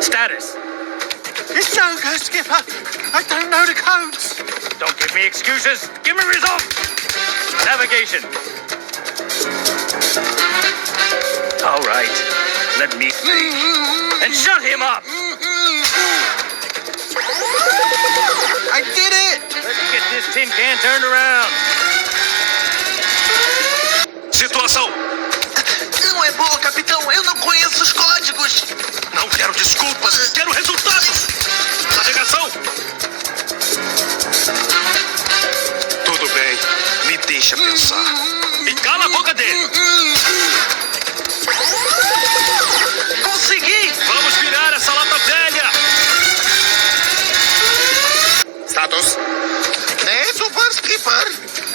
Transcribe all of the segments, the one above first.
Status. It's no good, Skipper. I don't know the codes. Don't give me excuses. Give me results. Navigation. All right. Let me see. And shut him up. I did it! Let's get this tin can turned around. Situação. Não é boa, capitão. Eu não conheço os códigos. Não quero desculpas, quero resultados. Navegação. Tudo bem, me deixa pensar. E cala a boca dele. Consegui! Vamos virar essa lata velha. Status. Ne, super, Skipper.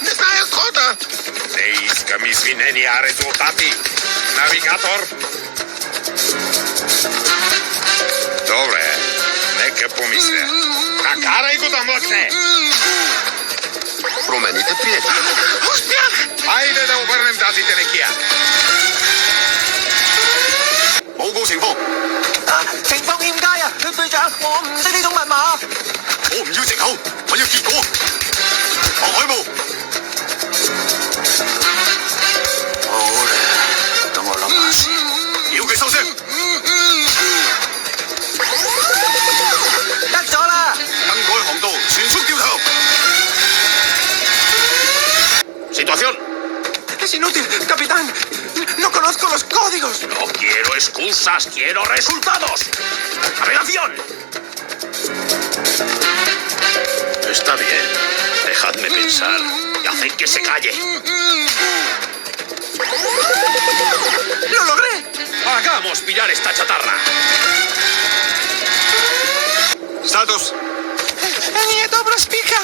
Ne znaję koda. Neiskamis vinenia rezultati. Navigator. Dobre, neka pomysle. A karaj go tam mlkne. Promenite prijatelj. Uspjeh! Ajde da obrnem dazite nekija. 報告情況。情況欠佳啊！隊長，我唔識呢種密碼。我唔要藉口，我要結果。航海部。好啦，等我諗下先。要佢收聲。得咗啦！更改航道，全速掉頭。Situación. Es inútil, capitán. No conozco los códigos. No quiero excusas, quiero resultados. Navegación. Está bien. Dejadme pensar y haced que se calle. ¡Lo logré! Hagamos pillar esta chatarra. Status. Nie dobro spika.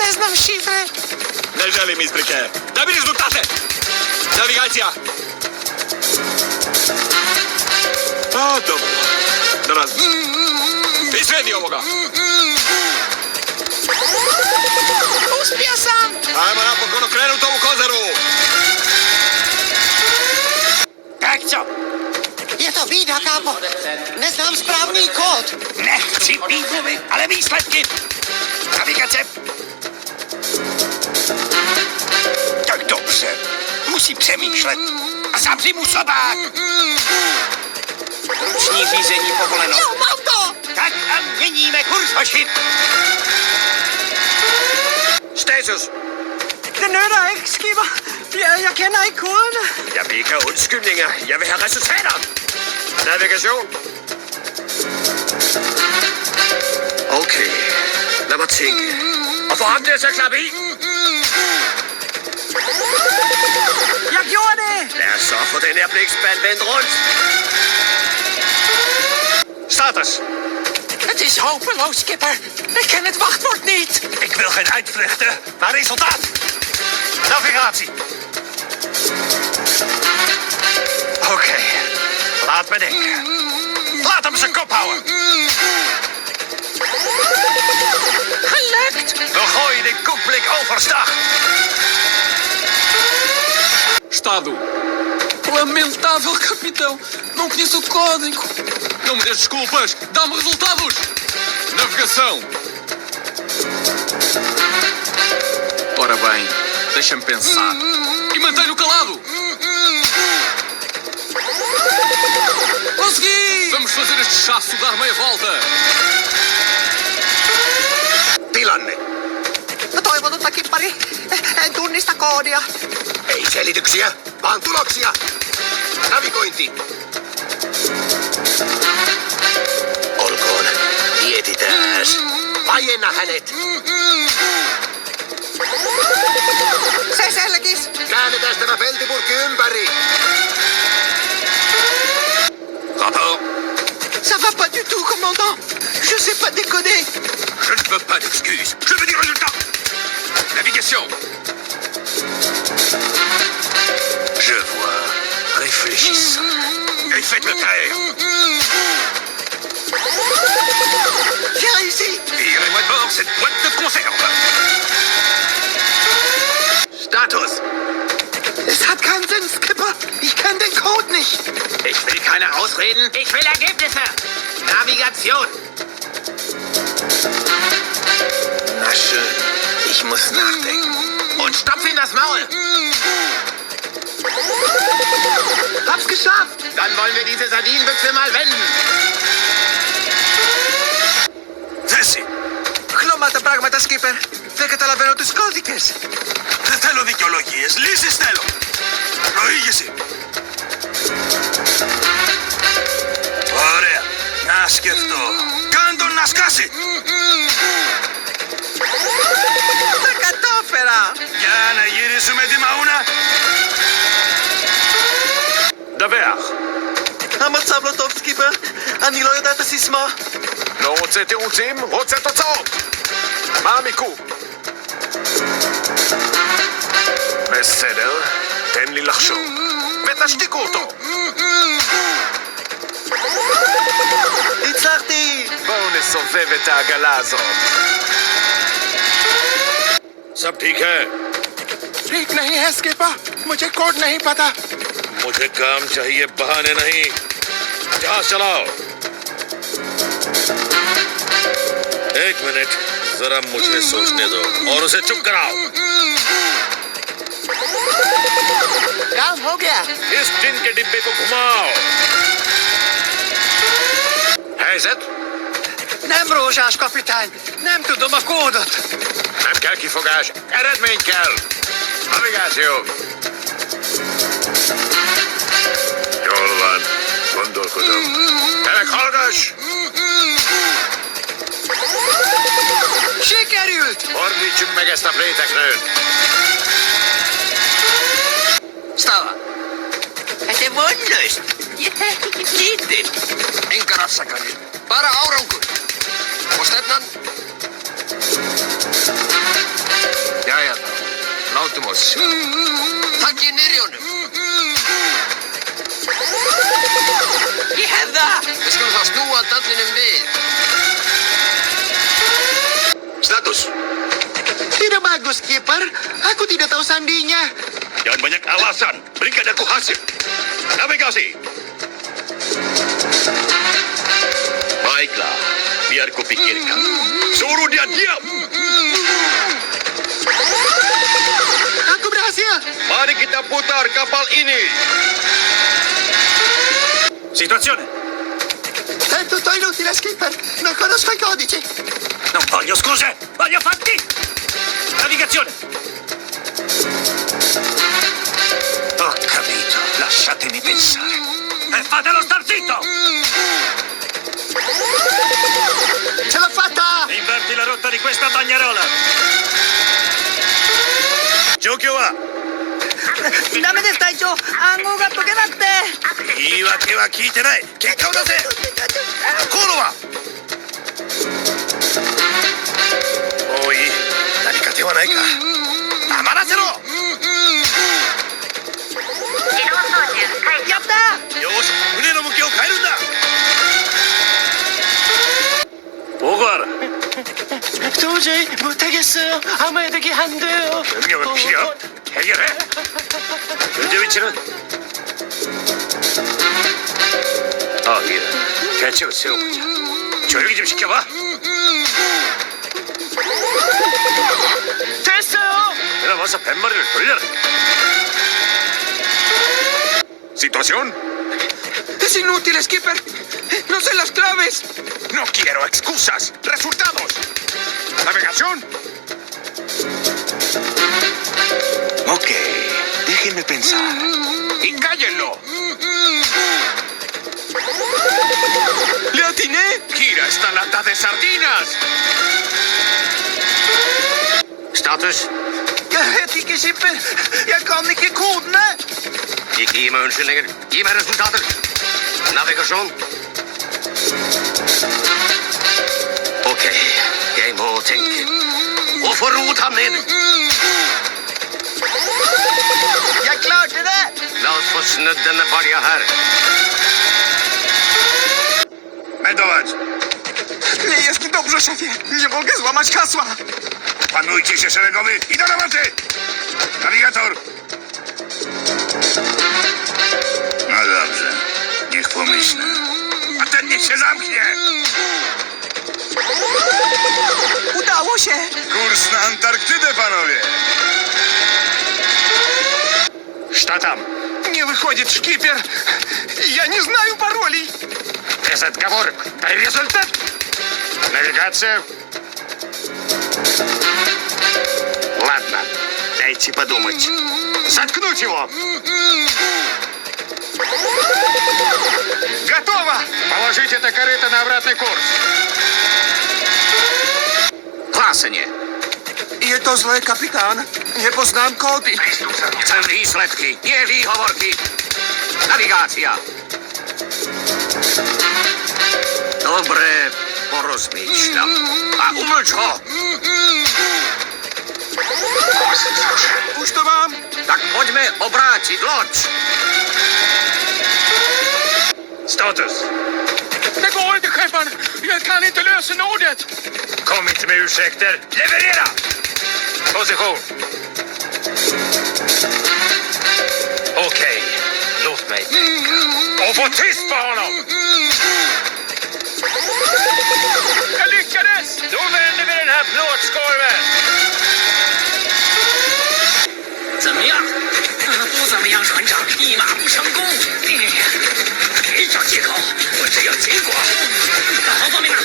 Не знам шифре. Не želim isprike. Daj mi rezultate. Navigacija. A, dobro. Da razmislim. I sredi ovoga. Uspio sam! Ajmo napokon okrenut ovu kozaru. Akcio. Je to bída, kámo. Neznám správný kód. Nechci výmluvy, ale výsledky. Navigace. Tak dobře. Musí přemýšlet. A zavři mu sobák. Ruční řízení povoleno. Jo, mám to! Tak a měníme kurz, hoši. Status. Det nytter ikke, skipper. Jeg kender ikke koden. Jeg vil ikke have undskyldninger. Jeg vil have resultater. Navigation. Okay. Lad mig tænke. Og få ham der til at klappe i. Jeg gjorde det! Lad os så få den her blikspand vendt rundt. Status. Het is hopeloos, skipper. Ik ken het wachtwoord niet. Ik wil geen uitvluchten, maar resultaat. Navigatie. Oké, laat me denken. Laat hem zijn kop houden. Gelukt! We gooien de koekblik overstag. Estado. Lamentável, capitão. Não conheço o código. Não me des desculpas. Dá-me resultados. Navegação. Ora bem, deixa-me pensar. E mantenho calado. Consegui! Vamos fazer este chasso dar meia volta. Tilanne. Toivon, että kippari. En tunnista koodia. Ei selityksiä, vaan tuloksia. Navigointi. Olkoon. Mietitääs. Vaienna hänet. Se selkis. Käännetään tämä peltipurkki ympäri. Kato. Ça va pas du tout, commandant. Je sais pas décoder. Je ne veux pas d'excuses. Je veux du résultat. Navigation. Je vois. Réfléchissons. Et faites-le taire. J'ai réussi. Tirez-moi de bord cette boîte de conserve. Status. Es hat keinen Sinn, Skipper. Ich kenne den Code nicht. Ich will keine Ausreden. Ich will Ergebnisse. Navigation. Na schön. Ich muss nachdenken. Und stopf ihm das Maul. Hab's geschafft! Dann wollen wir diese Sardinenbüchse mal wenden. Θέση! Χλώματα πράγματα, Skipper. Δεν καταλαβαίνω τους κώδικες. Δεν θέλω δικαιολογίες. Λύσεις θέλω. Προήγηση. Ωραία. Να σκεφτώ. Κάν τον να σκάσει. Τα κατάφερα. Για να γυρίσουμε τη μαούνα. דבר. המצב לא טוב, סקיפר. אני לא יודע את הסיסמה. לא רוצה תירוצים, רוצה תוצאות. מה המיקום? בסדר, תן לי לחשוב. ותשתיקו אותו. הצלחתי! בואו נסובב את העגלה הזאת. सब ठीक है? ठीक नहीं है, स्किपर. मुझे कोड नहीं पता. मुझे काम चाहिए, बहाने नहीं. जहाज चलाओ. एक मिनट, जरा मुझे सोचने दो और उसे चुप कराओ. काम हो गया. इस टिन के डिब्बे को घुमाओ. Helyzet? Nem rózsás, kapitány. Nem tudom a kódot. Nem kell kifogás, eredmény kell. Navigáció. Jól van, gondolkodom. Te meg hallgass! Sikerült! Fordítsuk meg ezt a pléteknőt. Stava. Het is vonlust. Niiden. Enkä rassakani. Para auronku. Ostetnan. Jajja. Lautumos. Takki nirjonu. Ég hef það. Við skulum þá snúa dallinum við. Status. Tidak bagus, Skipper. Aku tidak tahu sandinya. Jangan banyak alasan. Berikan aku hasil. Navigasi. Baiklah, biar kupikirkan. Suruh dia diam. Aku berhasil. Mari kita putar kapal ini. Situazione. È tutto inutile, Skipper. Non conosco i codici. Non voglio scuse, voglio fatti. Navigazione. Ho capito, lasciatemi pensare. E fatelo star zitto! Ce l'ho fatta! Inverti la rotta di questa bagnarola. Giochio va. ダメです隊長、暗号が解けなくて。言い訳は聞いてない。結果を出せ。航路は。おい、何か手はないか。黙らせろ。やった！よし、船の向きを変えるんだ。보고하라. 도저히 못하겠어요. 아무에게 안 돼요. 능력은 필요? 해결해. 현재 위치는? 이래. 대책을 세워보자. 조용히 좀 시켜봐. 됐어요. 그럼 어서 뱃머리를 돌려라. ¿Situación? Es inútil, Skipper. No sé las claves. No quiero excusas. ¡Resultados! ¿Navegación? Ok, déjenme pensar. ¡Y cállenlo! ¿Le atiné? ¡Gira esta lata de sardinas! Status? Jag vet ikke, Skipper. Jeg kan ikke kodene. Ikke gi meg unnskyldninger. Gi meg resultater. Navigasjon. Ok, jeg må tenke. Og få roet ham ned. Jeg klarte det. La oss få snudd denne balja her. Meldować! Nie jest dobrze, szefie. Nie mogę złamać hasła. Panujcie się, szeregowy, i do roboty! Nawigator! No dobrze, niech pomyślę. A ten niech się zamknie! się. Kurs na Antarktydę, panowie. Что там? Не выходит шкипер. Я не знаю паролей. Без отговорок. Дай результат. Навигация. Ладно, дайте подумать. Заткнуть его. Готово. Положить это корыто на обратный курс. Класenie. Je to zlé, kapitán. Nepoznám kódy. Chcem výsledky, nie výhovorky. Navigácia. Dobre, porozmýšľam. A umlč ho. Už to mám. Tak poďme obrátiť loď. Status. Det går inte, skepparen. Jag kan inte lösa ordet. Kom inte med ursäkter. Leverera! Position. Okej, låt mig tänka. Och få tyst på honom! Jag lyckades. Då vänder vi den här plåtskorven. 怎么样？不怎么样，船长，一马不成功。别找借口，我只要结果。导航方面呢？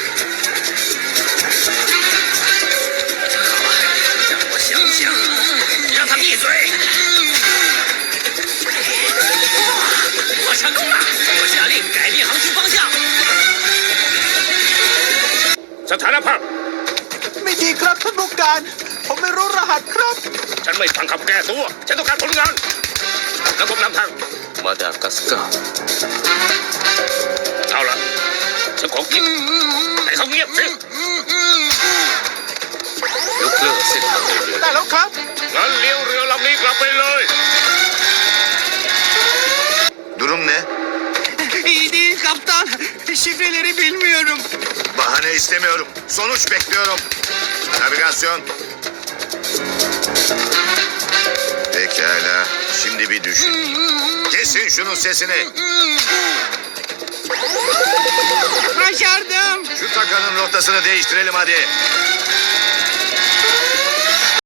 好了，让我想想，让他闭嘴。我成功了，我下令改变航行方向。 สถานภาพ ไม่ดีครับท่านผู้การ ผมไม่รู้รหัสครับ ฉันไม่ฟังคำแก้ตัว ฉันต้องการผลงานระบบนำทาง มาดากัสการ์ เอาละฉันขอคิดให้เขาเงียบสิ ยกเลิกเส้นทางเดินเรือ ได้แล้วครับ งั้นเลี้ยวเรือลำนี้กลับไปเลย Durum ne? İyi değil kaptan. Şifreleri bilmiyorum. Bahane istemiyorum. Sonuç bekliyorum. Navigasyon. Pekala. Şimdi bir düşün. Kesin şunun sesini. Başardım. Şu takanın rotasını değiştirelim hadi.